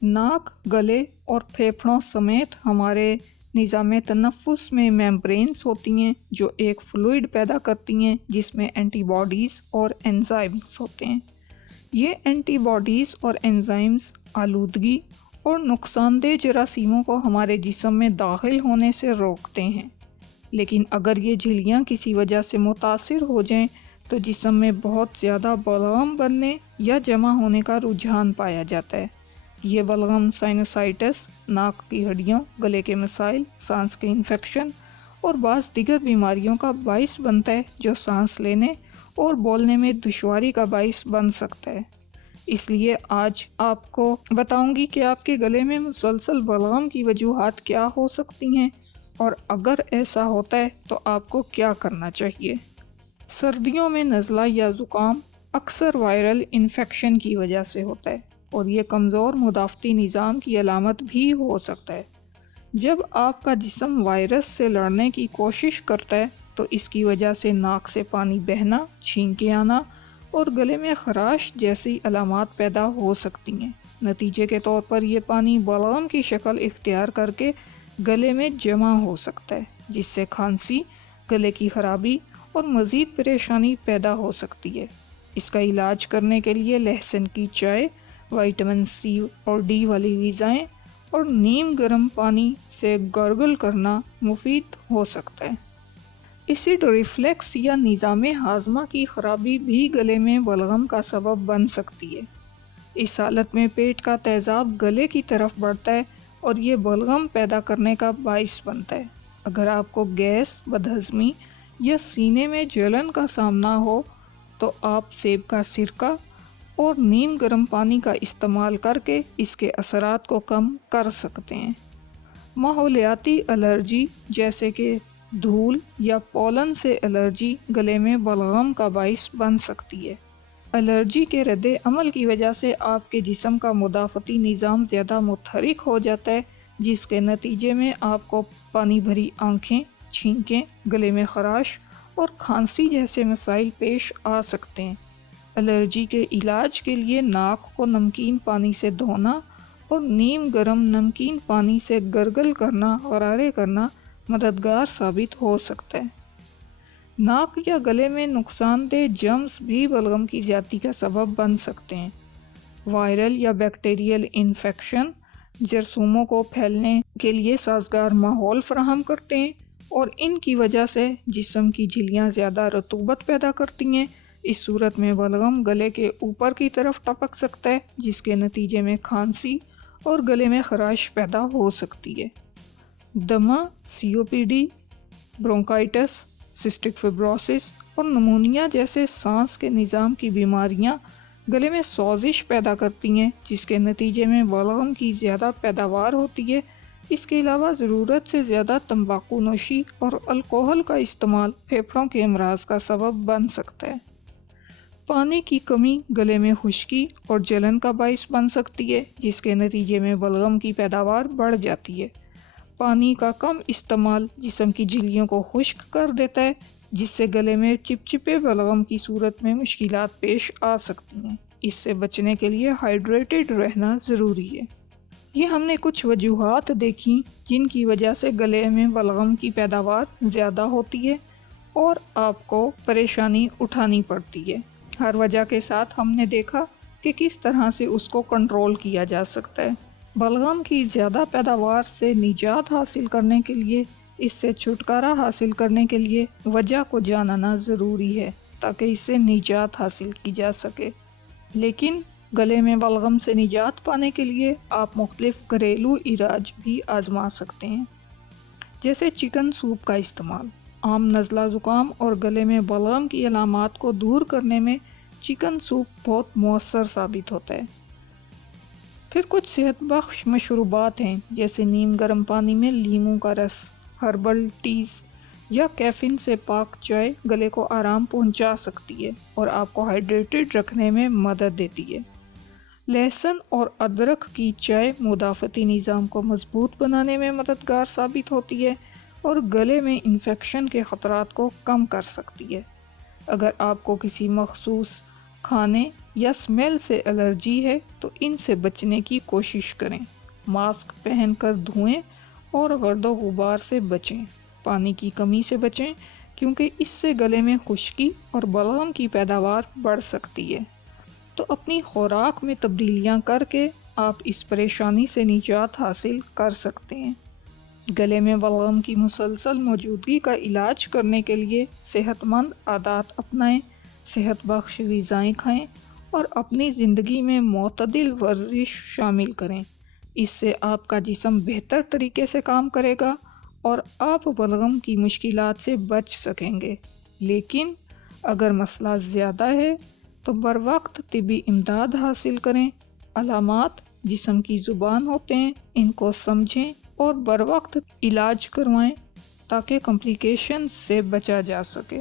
नाक, गले और फेफड़ों समेत हमारे निज़ाम तनफ़ुस में मेम्ब्रेन्स होती हैं जो एक फ्लूइड पैदा करती हैं जिसमें एंटीबॉडीज़ और एंजाइम्स होते हैं। ये एंटीबॉडीज़ और एंजाइम्स आलूदगी और नुकसानदेह जरासीमों को हमारे जिस्म में दाखिल होने से रोकते हैं। लेकिन अगर ये झिल्लियाँ किसी वजह से मुतासिर हो जाएं तो जिस्म में बहुत ज़्यादा बलगम बनने या जमा होने का रुझान पाया जाता है। ये बलगम साइनसाइटिस, नाक की हड्डियों, गले के मसाइल, सांस के इन्फेक्शन और बाज़ दीगर बीमारियों का बाइस बनता है जो सांस लेने और बोलने में दुश्वारी का बाइस बन सकता है। इसलिए आज आपको बताऊंगी कि आपके गले में मुसलसल बलगम की वजूहात क्या हो सकती हैं और अगर ऐसा होता है तो आपको क्या करना चाहिए। सर्दियों में नज़ला या ज़ुकाम अक्सर वायरल इन्फेक्शन की वजह से होता है और ये कमज़ोर मुदाफ़ती निज़ाम की अलामत भी हो सकता है। जब आपका जिस्म वायरस से लड़ने की कोशिश करता है तो इसकी वजह से नाक से पानी बहना, छींके आना और गले में खराश जैसी अलामात पैदा हो सकती हैं। नतीजे के तौर पर यह पानी बलगम की शक्ल इख्तियार करके गले में जमा हो सकता है जिससे खांसी, गले की खराबी और मज़ीद परेशानी पैदा हो सकती है। इसका इलाज करने के लिए लहसुन की चाय, विटामिन सी और डी वाली ग़िज़ाएँ और नीम गर्म पानी से गर्गल करना मुफीद हो सकता है। एसिड रिफ्लेक्स या निज़ाम हाज़मा की खराबी भी गले में बलगम का सबब बन सकती है। इस हालत में पेट का तेज़ाब गले की तरफ बढ़ता है और ये बलगम पैदा करने का बाइस बनता है। अगर आपको गैस, बदहज़मी या सीने में जलन का सामना हो तो आप सेब का सिरका और नीम गर्म पानी का इस्तेमाल करके इसके असरात को कम कर सकते हैं। माहौलियाती एलर्जी जैसे कि धूल या पोलन से एलर्जी गले में बलगम का बाइस बन सकती है। एलर्जी के रद्द अमल की वजह से आपके जिस्म का मुदाफ़ती निज़ाम ज़्यादा मुतहरिक हो जाता है जिसके नतीजे में आपको पानी भरी आँखें, छींकें, गले में खराश और खांसी जैसे मसाइल पेश आ सकते हैं। एलर्जी के इलाज के लिए नाक को नमकीन पानी से धोना और नीम गर्म नमकीन पानी से गर्गल करना, गरारे करना मददगार साबित हो सकता है। नाक या गले में नुकसानदेह जर्म्स भी बलगम की ज़्यादती का सबब बन सकते हैं। वायरल या बैक्टीरियल इन्फेक्शन जरासीमों को फैलने के लिए साजगार माहौल फराहम करते हैं और इनकी वजह से जिस्म की झिल्लियाँ ज़्यादा रतूबत पैदा करती हैं। इस सूरत में बलगम गले के ऊपर की तरफ टपक सकता है जिसके नतीजे में खांसी और गले में खराश पैदा हो सकती है। दमा, COPD, ब्रोंकाइटिस, सिस्टिक फिब्रोसिस और नमूनिया जैसे सांस के निज़ाम की बीमारियां गले में सोजिश पैदा करती हैं जिसके नतीजे में बलगम की ज़्यादा पैदावार होती है। इसके अलावा ज़रूरत से ज़्यादा तंबाकू नोशी और अल्कोहल का इस्तेमाल फेफड़ों के अमराज का सबब बन सकता है। पानी की कमी गले में खुश्की और जलन का बाइस बन सकती है जिसके नतीजे में बलगम की पैदावार बढ़ जाती है। पानी का कम इस्तेमाल जिस्म की झिल्लियों को खुश्क कर देता है जिससे गले में चिपचिपे बलगम की सूरत में मुश्किलात पेश आ सकती हैं। इससे बचने के लिए हाइड्रेटेड रहना ज़रूरी है। ये हमने कुछ वजूहात देखी जिनकी वजह से गले में बलगम की पैदावार ज़्यादा होती है और आपको परेशानी उठानी पड़ती है। हर वजह के साथ हमने देखा कि किस तरह से उसको कंट्रोल किया जा सकता है। बलगम की ज़्यादा पैदावार से निजात हासिल करने के लिए, इससे छुटकारा हासिल करने के लिए वजह को जानना ज़रूरी है ताकि इससे निजात हासिल की जा सके। लेकिन गले में बलगम से निजात पाने के लिए आप मुख्तलिफ घरेलू इलाज भी आजमा सकते हैं जैसे चिकन सूप का इस्तेमाल। आम नज़ला ज़ुकाम और गले में बलगम की अलामात को दूर करने में चिकन सूप बहुत मौसर साबित होता है। फिर कुछ सेहत बख्श मशरूबात हैं जैसे नीम गर्म पानी में लीमू का रस, हर्बल टीज़ या कैफीन से पाक चाय गले को आराम पहुंचा सकती है और आपको हाइड्रेटेड रखने में मदद देती है। लहसुन और अदरक की चाय मुदाफ़ती निज़ाम को मजबूत बनाने में मददगार साबित होती है और गले में इन्फेक्शन के ख़तरात को कम कर सकती है। अगर आपको किसी मखसूस खाने یا स्मेल से एलर्जी है तो इनसे बचने की कोशिश करें। मास्क पहनकर धुएं और गर्दो गुबार से बचें। पानी की कमी से बचें क्योंकि इससे गले में खुश्की और बलगम की पैदावार बढ़ सकती है। तो अपनी खुराक में तब्दीलियां करके आप इस परेशानी से निजात हासिल कर सकते हैं। गले में बलगम की मुसलसल मौजूदगी का इलाज करने के लिए सेहतमंद आदत अपनाएं, सेहत बख्श ग़िज़ाएँ खाएं और अपनी ज़िंदगी में मुतदिल वर्जिश शामिल करें। इससे आपका जिस्म बेहतर तरीके से काम करेगा और आप बलगम की मुश्किलात से बच सकेंगे। लेकिन अगर मसला ज़्यादा है तो बर वक्त तिब्बी इमदाद हासिल करें। अलामात जिस्म की ज़ुबान होते हैं, इनको समझें और बर वक्त इलाज करवाएं ताकि कॉम्प्लिकेशन से बचा जा सके।